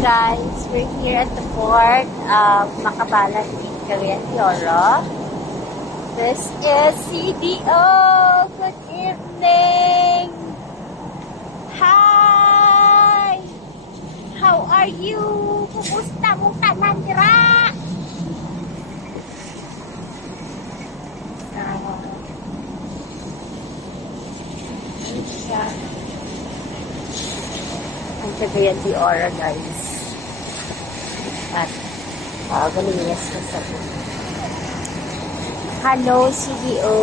guys, we're here at the port of Makabalan in Cagayan de Oro. This is CDO. Good evening. Hi. How are you? Kumusta mong tanan dira? Ang Cagayan de Oro, guys. At galinis ko sa hello, CDO.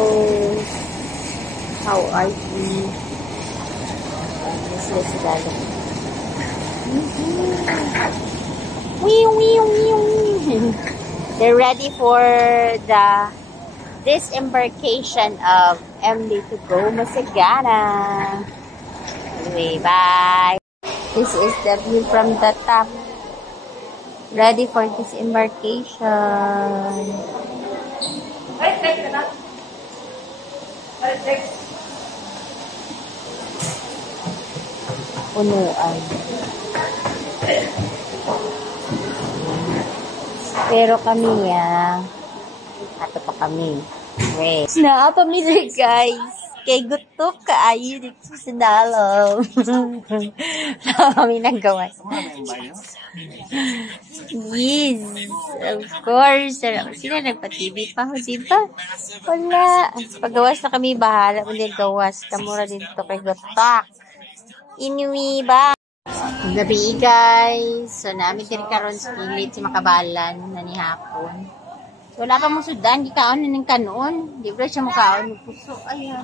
How are you? This is the They're ready for the disembarkation of MD to go Masagana. Anyway, bye. This is the view from the top. Ready for disembarkation. Punuan. Pero kami ato pa kami. Wait. Na pamilya guys. Kay gutok kaayo dito sa dalaw. Kami nagawa. Yes, of course. Sila nagpa-TV pa ho, diba? Wala. Paggawas na kami, bahala mo din gawas. Kamura dito kay gutok. Inuwi ba? Gabi guys. So namin din karon sa pilit si Makabalan na ni hapon. So wala pa mo sudan, di kaon na ng kanon. Di ba siya makaon ng puso. Ayan.